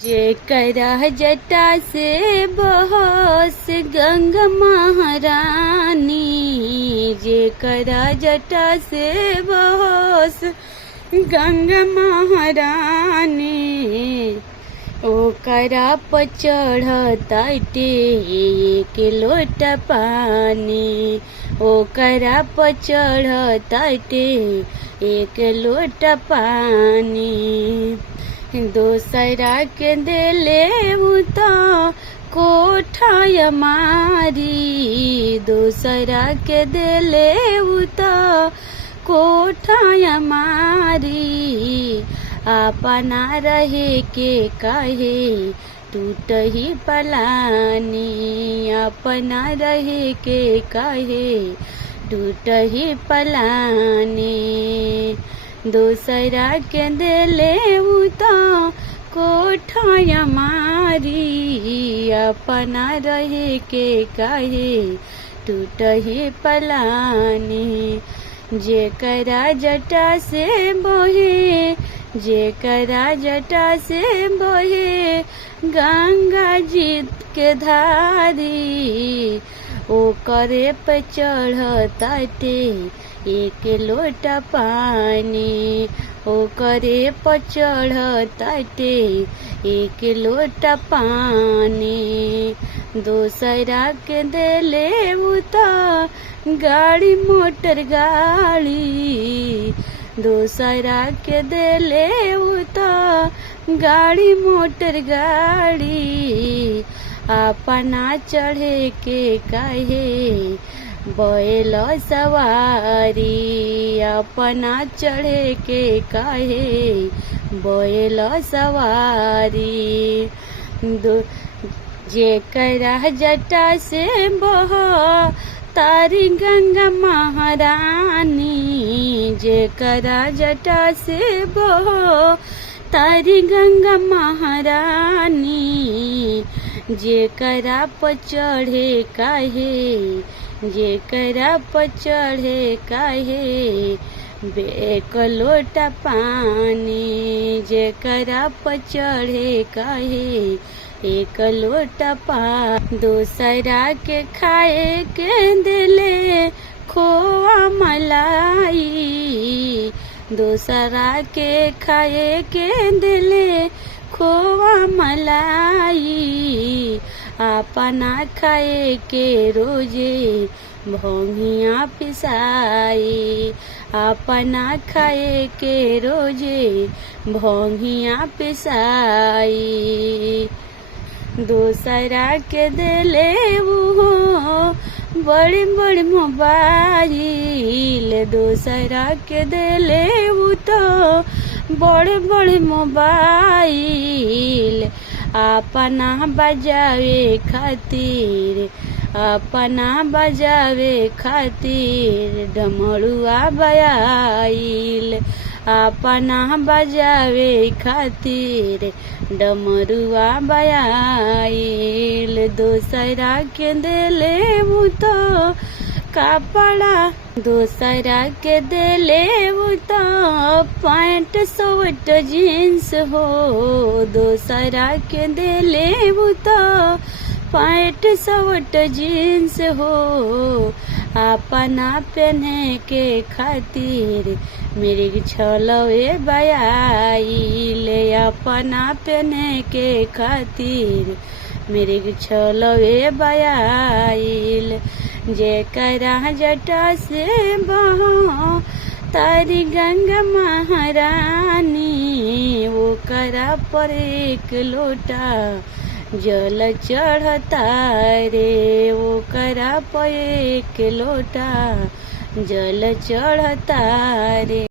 जेकरा जटा से बहस गंगा महारानी, जेकरा जटा से बहस गंगा महारानी, ओकरा पर चढ़ताटे एक लोटा पानी, ओकरा पर चढ़ताटे एक लोटा पानी। दोसरा के देले तो कोठा मारी, दोसरा के देले तो कोठा मारी। अपना रहे के कहे टूट ही पलानी, अपना रहे के कहे टूट ही पलानी। दूसरा के देले तो कोठा मारी, अपना रहे के कहे टूट ही पलानी। जेकरा जटा से बहे, जेकरा जटा से बहे गंगा जी के धारी, ओकरे पे चढ़ताटे एक लोटा पानी, ओकरे पर चढ़ताटे एक लोटा पानी। दोसरा के देले तो गाड़ी मोटर गाड़ी, दोसरा के देले तो गाड़ी मोटर गाड़ी। अपना चढ़े के कहे बैल सवारी, अपना चढ़े के कहे बैल सवारी। जेकरा जटा से बह तारी गंगा महारानी, जेकरा जटा से बह तारी गंगा महारानी। जेकरा पर चढ़े काहे, जेकरा पर चढ़े काहे एक लोटा पानी, जेकरा पर चढ़े काहे एक लोटा पानी। दूसरा के खाए के दिले खोआ मलाई, दूसरा के खाए के दिले खोआ मलाई। अपना खाए के रोजे भोंगिया पिसाई, अपना खाए के रोजे भोंगिया पिसाई। दूसरा के दिले वो बड़ी बड़ी मोबाइल, दूसरा के दिले वो तो बड़े बड़े मोबाइल। अपना बजावे खातिर, अपना बजावे खातिर डमरुआ बयाइल, अपना बजावे खातिर डमरुआ बयाइल। दूसरा के दिले तो कपड़ा, दूसरा के दिले तो पैंट शर्ट जीन्स हो, दूसरा के दिले तो पैंट शर्ट जीन्स हो। अपना पहने के खातिर मेरे छलवे बयाइल, अपना पहने के खातिर मेरे छलवे बयाइल। जेकरा जटा से बह तारी गंगा महारानी, ओकरा पर एक लोटा जल चढ़ता रे, ओकरा पर एक लोटा जल चढ़ता रे।